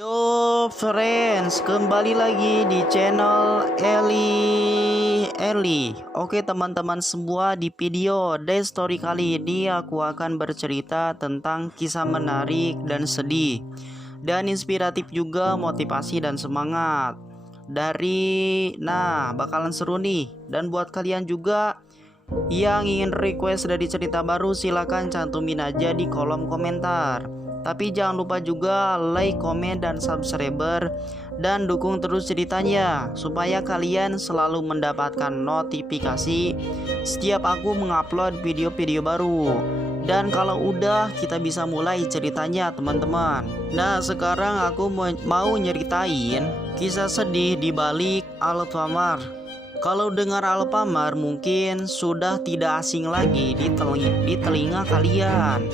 Yo friends, kembali lagi di channel Eli. Oke teman-teman semua, di video Day Story kali ini aku akan bercerita tentang kisah menarik dan sedih dan inspiratif juga, motivasi dan semangat bakalan seru nih. Dan buat kalian juga yang ingin request dari cerita baru, silahkan cantumin aja di kolom komentar. Tapi jangan lupa juga like, komen, dan subscribe, dan dukung terus ceritanya supaya kalian selalu mendapatkan notifikasi setiap aku mengupload video-video baru. Dan kalau udah, kita bisa mulai ceritanya teman-teman. Nah, sekarang aku mau nyeritain kisah sedih di balik Alfamart. Kalau dengar Alfamart mungkin sudah tidak asing lagi di telinga kalian.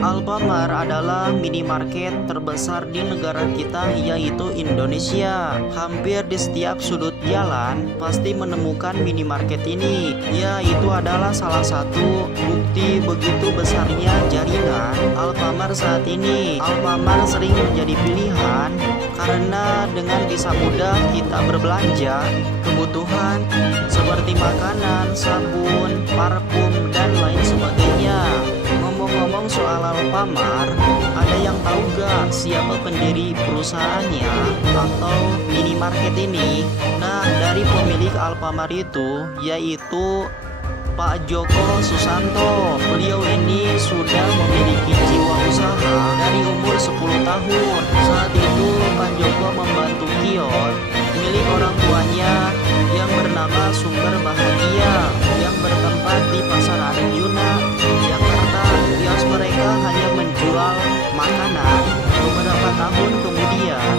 Alfamart adalah minimarket terbesar di negara kita, yaitu Indonesia. Hampir di setiap sudut jalan pasti menemukan minimarket ini. Ya, itu adalah salah satu bukti begitu besarnya jaringan Alfamart saat ini. Alfamart sering menjadi pilihan karena dengan bisa mudah kita berbelanja kebutuhan seperti makanan, sabun, parfum, dan lain sebagainya. Ngomong-ngomong soal Alfamart, ada yang tahu gak siapa pendiri perusahaannya atau minimarket ini? Nah, dari pemilik Alfamart itu yaitu Pak Joko Susanto. Beliau ini sudah memiliki jiwa usaha dari umur 10 tahun. Saat itu Pak Joko membantu kios milik orang tuanya yang bernama Sumber Bahagia yang bertempat di Pasar Arjuna, Jakarta. Kios mereka hanya menjual makanan. Beberapa tahun kemudian,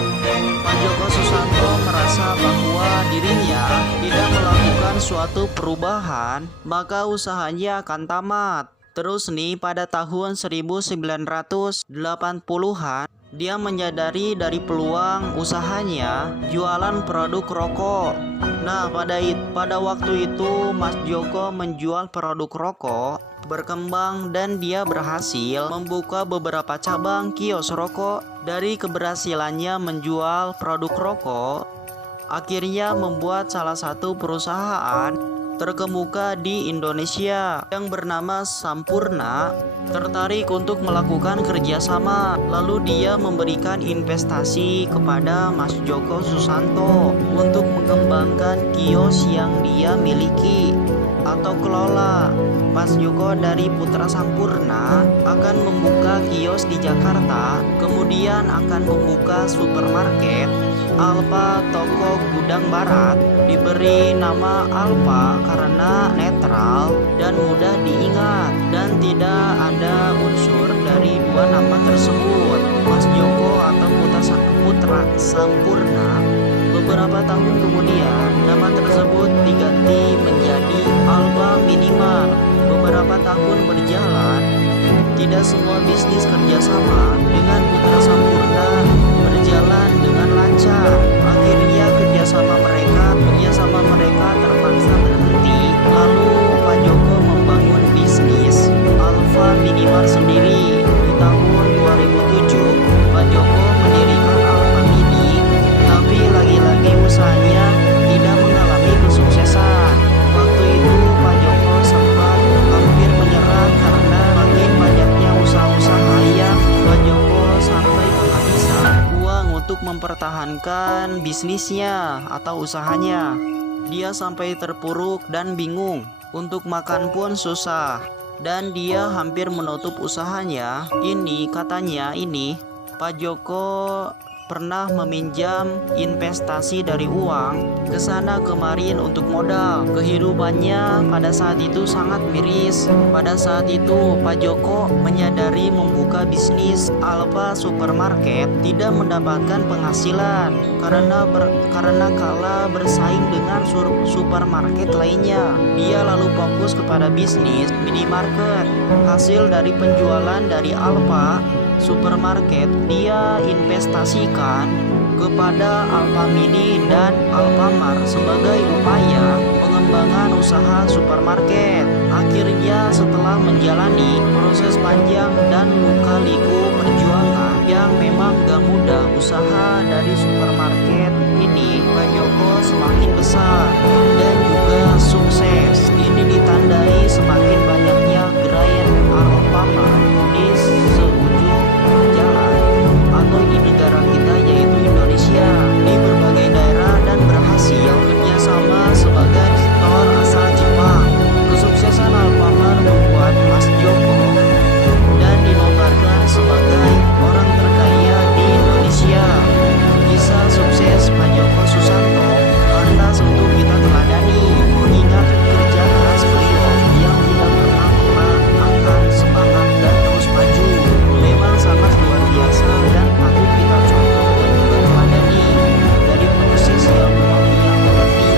Pak Joko Susanto merasa bahwa dirinya tidak melakukan suatu perubahan, maka usahanya akan tamat. Terus nih, pada tahun 1980-an, dia menyadari dari peluang usahanya jualan produk rokok. Nah, pada waktu itu Mas Joko menjual produk rokok berkembang dan dia berhasil membuka beberapa cabang kios rokok. Dari keberhasilannya menjual produk rokok, akhirnya membuat salah satu perusahaan terkemuka di Indonesia yang bernama Sampurna tertarik untuk melakukan kerjasama. Lalu dia memberikan investasi kepada Mas Joko Susanto untuk mengembangkan kios yang dia miliki atau kelola. Mas Joko dari Putra Sampurna akan membuka kios di Jakarta, kemudian akan membuka supermarket Alfa Toko Gudang Barat. Diberi nama Alfa karena netral dan mudah diingat dan tidak ada unsur dari dua nama tersebut, Mas Joko atau Putra Sampurna. Beberapa tahun kemudian nama tersebut diganti menjadi Alfa Minimart. Beberapa tahun berjalan, tidak semua bisnis kerjasama dengan Putra Sampurna berjalan dengan lancar. Akhirnya kerjasama mereka terpaksa berhenti. Lalu Pak Joko membangun bisnis Alfa Minimart sendiri. Di tahun 2007 Pak Joko mendirikan Alfa Mini, tapi lagi-lagi usahanya tidak mengalami kesuksesan. Waktu itu Pak Joko sempat hampir menyerah karena makin banyaknya usaha-usaha yang Pak Joko sampai kehabisan uang untuk mempertahankan bisnisnya atau usahanya. Dia sampai terpuruk dan bingung, untuk makan pun susah, dan dia hampir menutup usahanya. Katanya Pak Joko pernah meminjam investasi dari uang ke sana kemarin untuk modal. Kehidupannya pada saat itu sangat miris. Pada saat itu Pak Joko menyadari membuka bisnis Alfa Supermarket tidak mendapatkan penghasilan karena kalah bersaing dengan supermarket lainnya. Dia lalu fokus kepada bisnis minimarket. Hasil dari penjualan dari Alfa Supermarket dia investasikan kepada Alfa Mini dan Alfamart sebagai upaya pengembangan usaha supermarket. Akhirnya setelah menjalani proses panjang dan luka-liku perjuangan, yang memang gak mudah. Usaha dari supermarket ini Pak Joko semakin besar dan juga sukses. Ini ditandai semakin banyaknya gerai Alfamart di seujung jalan atau di negara kita yaitu Indonesia, di berbagai daerah, dan berhasil kerjasama sebagai store asal Jepang. Kesuksesan Alfamart membuat Mas Joko dan dinobatkan sebagai orang terkaya di Indonesia. Kisah sukses Pak Joko Susanto pantas untuk kita teladani, mengingat kerja keras beliau yang tidak pernah akan semangat dan terus maju. Memang sangat luar biasa dan patut kita contoh dan juga teladani. Dari proses yang memang ia mengerti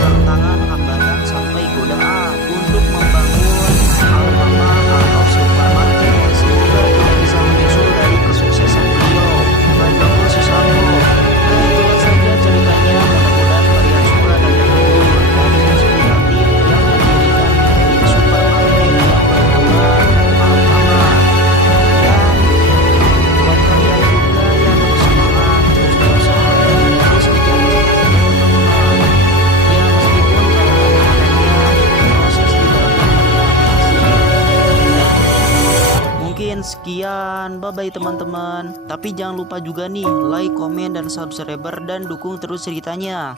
tantangan, hambatan sampai godaan untuk membangun Alfamart atau supermarket. Semoga kita bisa menyusul dari kesuksesan beliau, Pak Joko Susanto. Nah, itulah saja ceritanya. Mudah-mudahan kalian suka dan terhibur dari inspiratif yang mendirikan di supermarket yang bernama Alfamart. Dan buat kalian juga yang terus semangat, terus berusaha, dan terus kejar teman-teman. Ya, meskipun kadang-kadangnya proses di dalamnya mungkin sekian, bye bye teman-teman. Tapi jangan lupa juga nih like, komen, dan subscribe, dan dukung terus ceritanya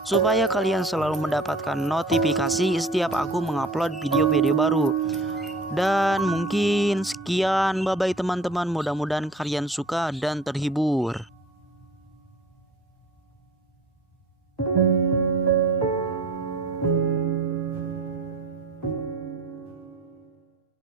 supaya kalian selalu mendapatkan notifikasi setiap aku mengupload video-video baru. Dan mungkin sekian, bye bye teman-teman. Mudah-mudahan kalian suka dan terhibur.